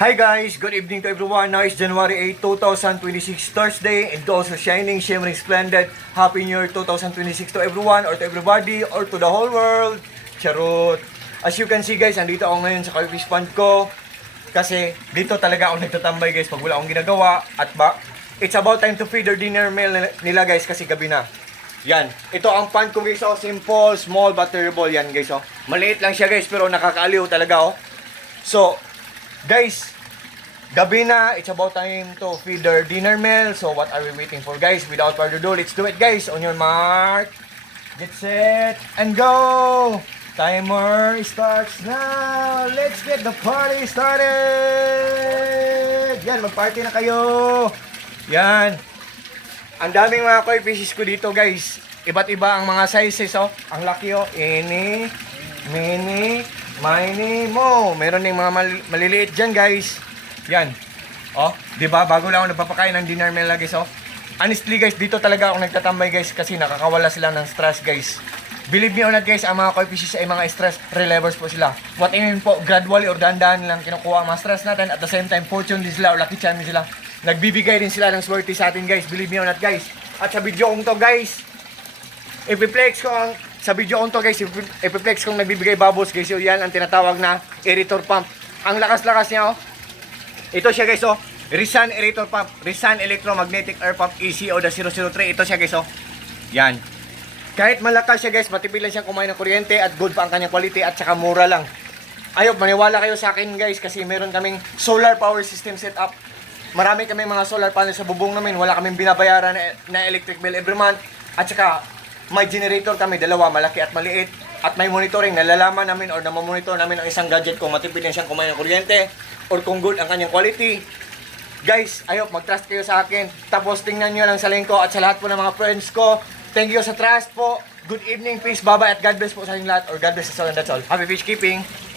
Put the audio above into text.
Hi guys, good evening to everyone. Now is January 8, 2026 Thursday and also shining, shimmering, splendid. Happy New Year 2026 to everyone or to everybody or to the whole world. Charot. As you can see guys, andito ako ngayon sa Koi Fish Pond ko. Kasi dito talaga ako nagtatambay guys pag wala akong ginagawa. At it's about time to feed their dinner meal nila guys kasi gabi na. Yan. Ito ang pond ko guys. Oh. Simple, small, but terrible. Yan guys. Oh. Maliit lang siya guys pero nakakaaliw talaga. Oh. So, guys, gabi na, it's about time to feed their dinner meal. So what are we waiting for guys? Without further ado, let's do it guys. On your mark, get set, and go! Timer starts now! Let's get the party started! Yan, mag-party na kayo! Yan. Ang daming mga koi fishes ko dito guys. Iba't iba ang mga sizes oh. Ang laki oh. Ini, mini, mini, mo. Meron ding mga maliliit dyan guys. Yan. Oh, 'di ba? Bago lang ako nagpapakain ng dinner meal guys, oh. Honestly guys, dito talaga ako nagtatambay guys kasi nakakawala sila ng stress guys. Believe me or not guys, ang mga koi fishes ay mga stress relievers po sila. What I mean po, gradually or dahan-dahan lang kinukuha ang mga stress natin. At the same time, fortune din sila or lucky charm din sila. Nagbibigay din sila ng swerte sa atin guys. Believe me or not guys. At sa video kong to guys, ipiplex ko ang sa video kong to guys, ipiplex kong nagbibigay bubbles guys. Yan ang tinatawag na aerator pump. Ang lakas-lakas niya oh. Ito siya guys oh. Rizan aerator pump, Rizan electromagnetic air pump ECO the 003. Ito siya guys oh. Yan. Kahit malakas siya guys, matipid lang siyang kumain ng kuryente at good pa ang kanyang quality at saka mura lang. Ayop, maniwala kayo sa akin guys kasi meron kaming solar power system setup. Marami kaming mga solar panels sa bubong namin. Wala kaming binabayaran na electric bill every month. At saka may generator kami, dalawa, malaki at maliit. At may monitoring, nalalaman namin or namamonitor namin ang isang gadget kung matipid na siyang kumain ng kuryente or kung good ang kanyang quality. Guys, ayop, mag-trust kayo sa akin. Tapos tingnan nyo lang sa link ko at sa lahat po ng mga friends ko. Thank you sa trust po. Good evening, peace, bye-bye at God bless po sa inyong lahat or God bless us all and that's all. Happy fish keeping!